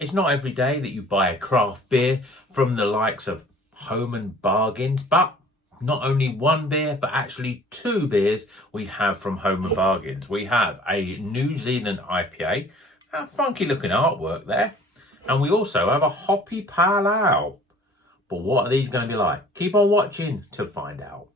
It's not every day that you buy a craft beer from the likes of Home and Bargains, but not only one beer, but actually two beers we have from Home and Bargains. We have a New Zealand IPA, a funky looking artwork there, and we also have a hoppy pale ale. But what are these going to be like? Keep on watching to find out.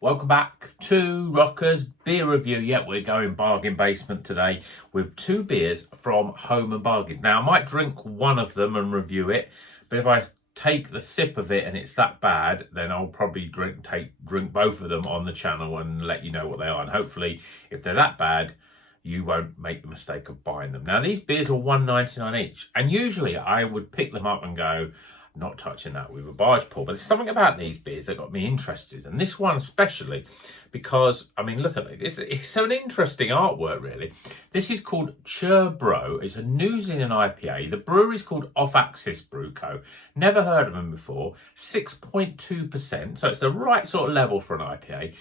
Welcome back to Rocker's Beer Review. Yeah, we're going bargain basement today with two beers from Home and Bargains. Now, I might drink one of them and review it, but if I take the sip of it and it's that bad, then I'll probably drink both of them on the channel and let you know what they are. And hopefully, if they're that bad, you won't make the mistake of buying them. Now, these beers are $1.99 each, and usually I would pick them up and go, not touching that with a barge pole. But there's something about these beers that got me interested, and this one especially because, I mean, look at it. It's an interesting artwork, really. This is called Chur Bro. It's a New Zealand IPA. The brewery is called Off Axis Brew Co. Never heard of them before. 6.2%, so it's the right sort of level for an IPA.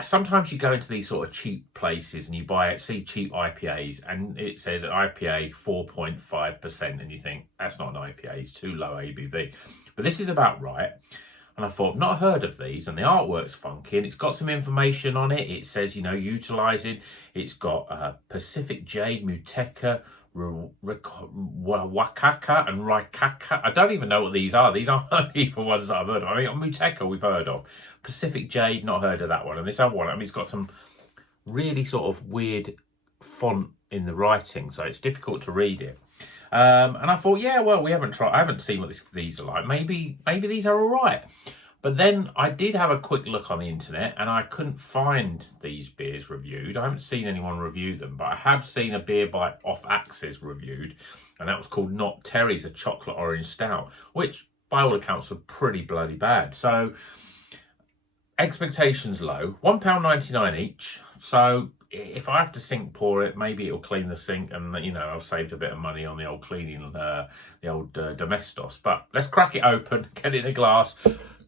Sometimes you go into these sort of cheap places and you see cheap IPAs and it says IPA 4.5% and you think, that's not an IPA, it's too low ABV. But this is about right. And I thought, I've not heard of these, and the artwork's funky and it's got some information on it. It says, you know, utilising. It's got Pacific Jade, Muteca, Wakaka and Raikaka. I don't even know what these are. These aren't even ones that I've heard of. I mean, Muteca we've heard of. Pacific Jade, not heard of that one. And this other one, I mean, it's got some really sort of weird font in the writing, so it's difficult to read it. And I thought, yeah, well, I haven't seen what these are like. Maybe these are all right. But then I did have a quick look on the internet and I couldn't find these beers reviewed. I haven't seen anyone review them, but I have seen a beer by Off Axis reviewed, and that was called Not Terry's, a chocolate orange stout, which by all accounts were pretty bloody bad. So expectations low, £1.99 each. So if I have to sink pour it, maybe it'll clean the sink, and you know, I've saved a bit of money on the old cleaning, the old Domestos. But let's crack it open, get it in a glass,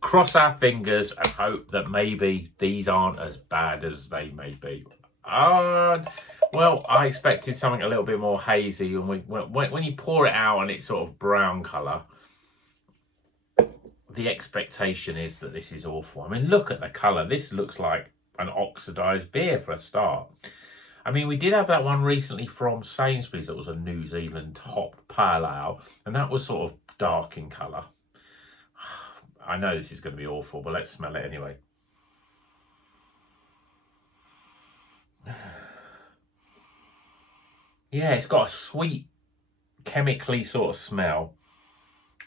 cross our fingers and hope that maybe these aren't as bad as they may be. Well, I expected something a little bit more hazy, and when you pour it out and it's sort of brown colour, the expectation is that this is awful. I mean, look at the colour. This looks like an oxidised beer for a start. I mean, we did have that one recently from Sainsbury's that was a New Zealand hopped pale ale, and that was sort of dark in colour. I know this is going to be awful, but let's smell it anyway. Yeah, it's got a sweet, chemically sort of smell.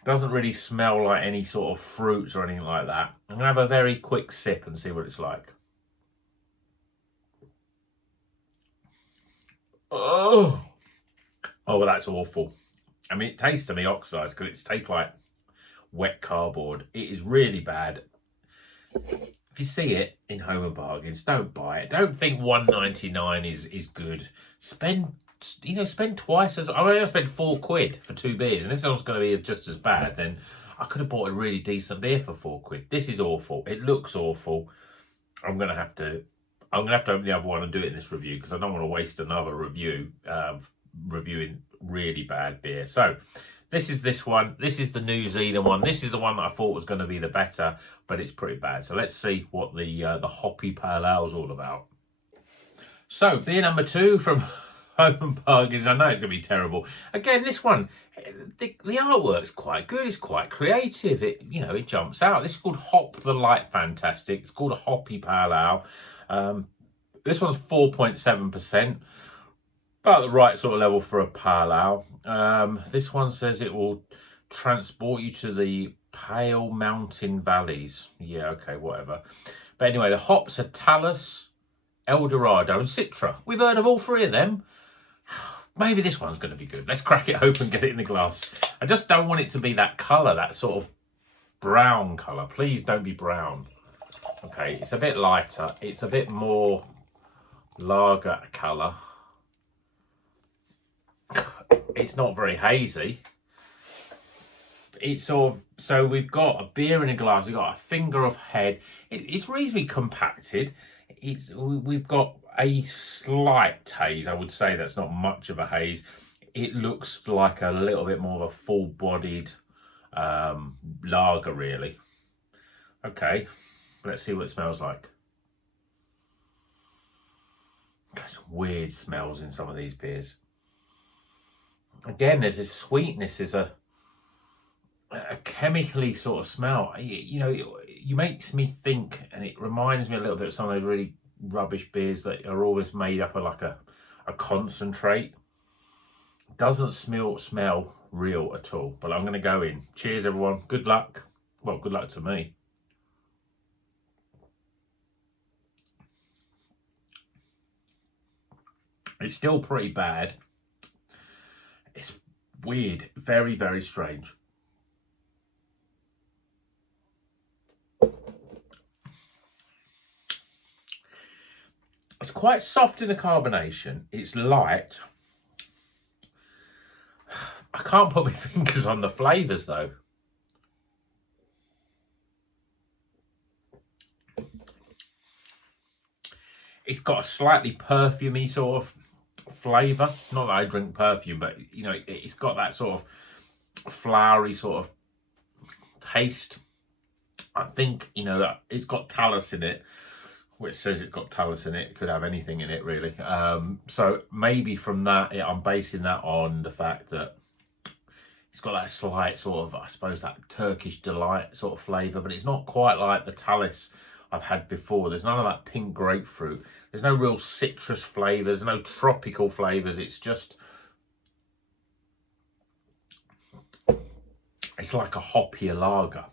Doesn't really smell like any sort of fruits or anything like that. I'm going to have a very quick sip and see what it's like. Oh, well, that's awful. I mean, it tastes to me oxidised because it tastes like wet cardboard. It is really bad. If you see it in Home and Bargains, don't buy it. Don't think $1.99 is good. Spend twice as. I mean, I spent £4 for two beers, and if someone's going to be just as bad, then I could have bought a really decent beer for £4. This is awful. It looks awful. I'm gonna have to open the other one and do it in this review because I don't want to waste another review reviewing really bad beer. So this is this one. This is the New Zealand one. This is the one that I thought was going to be the better, but it's pretty bad. So let's see what the hoppy pale ale is all about. So beer number 2 from Home and Bargains. I know it's going to be terrible. Again, this one, the artwork's quite good. It's quite creative. It jumps out. This is called Hop the Light Fantastic. It's called a hoppy pale ale. This one's 4.7%. About the right sort of level for a pale ale. This one says it will transport you to the Pale Mountain Valleys. Yeah, okay, whatever. But anyway, the hops are Talus, Eldorado and Citra. We've heard of all three of them. Maybe this one's going to be good. Let's crack it open, get it in the glass. I just don't want it to be that colour, that sort of brown colour. Please don't be brown. Okay, it's a bit lighter. It's a bit more lager colour. It's not very hazy. it's sort of, so we've got a beer in a glass, we've got a finger of head. It's reasonably compacted. We've got a slight haze. I would say that's not much of a haze. It looks like a little bit more of a full-bodied lager, really. Okay, let's see what it smells like. Got some weird smells in some of these beers. Again, there's this sweetness, there's a chemically sort of smell. You know, you makes me think, and it reminds me a little bit of some of those really rubbish beers that are always made up of like a concentrate. Doesn't smell real at all. But I'm going to go in. Cheers, everyone. Good luck. Well, good luck to me. It's still pretty bad. It's weird. Very, very strange. It's quite soft in the carbonation. It's light. I can't put my fingers on the flavours though. It's got a slightly perfumey sort of flavour. Not that I drink perfume, but you know, it's got that sort of flowery sort of taste. I think, you know, that it's got talus in it, which says it's got talus in it. It could have anything in it, really. So maybe from that, I'm basing that on the fact that it's got that slight sort of, I suppose, that Turkish delight sort of flavour, but it's not quite like the talus I've had before. There's none of that pink grapefruit. There's no real citrus flavours, no tropical flavours. It's just, it's like a hoppier lager.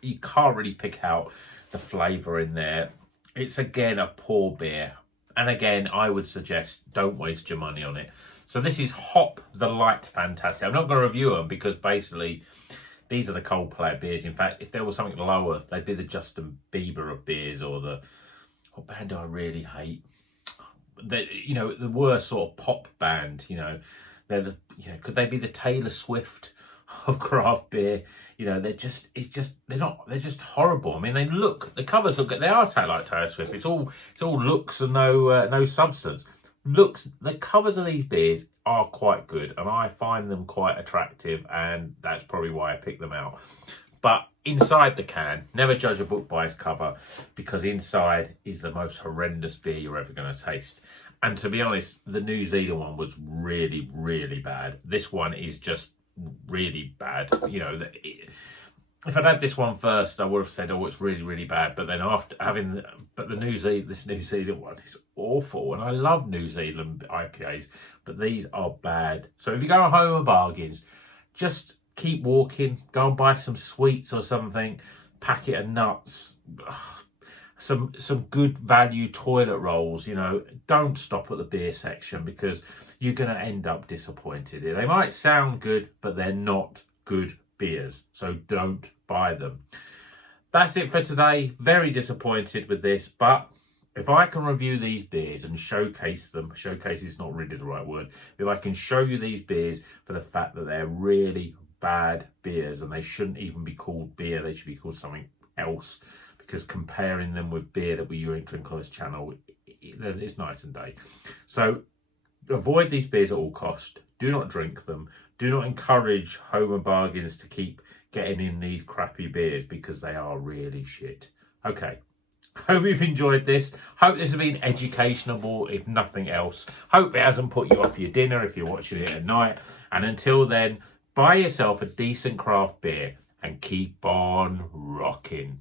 You can't really pick out the flavour in there. It's, again, a poor beer. And again, I would suggest don't waste your money on it. So this is Hop the Light Fantastic. I'm not going to review them because basically these are the Coldplay beers. In fact, if there was something lower, they'd be the Justin Bieber of beers, or the, what band do I really hate? You know, the worst sort of pop band, you know. They're the, you know, could they be the Taylor Swift of craft beer? You know, they're just, they're just horrible. I mean, the covers look, they are like Taylor Swift. It's all looks and no substance. Looks, the covers of these beers are quite good, and I find them quite attractive, and that's probably why I picked them out. But inside the can, never judge a book by its cover, because inside is the most horrendous beer you're ever going to taste. And to be honest, the New Zealand one was really, really bad. This one is just really bad. You know, if I'd had this one first, I would have said, oh, it's really, really bad. But then after having, but this New Zealand one is awful. And I love New Zealand IPAs, but these are bad. So if you go home with bargains, just keep walking, go and buy some sweets or something, packet of nuts, some good value toilet rolls. You know, don't stop at the beer section, because you're going to end up disappointed. They might sound good, but they're not good beers, so don't buy them. That's it for today. Very disappointed with this, but if I can review these beers and showcase them, showcase is not really the right word, if I can show you these beers for the fact that they're really bad beers and they shouldn't even be called beer, they should be called something else, because comparing them with beer that we drink on this channel, it's night and day. So avoid these beers at all cost. Do not drink them. Do not encourage Homer Bargains to keep getting in these crappy beers, because they are really shit. Okay. Hope you've enjoyed this. Hope this has been educational, if nothing else. Hope it hasn't put you off your dinner if you're watching it at night. And until then, buy yourself a decent craft beer and keep on rocking.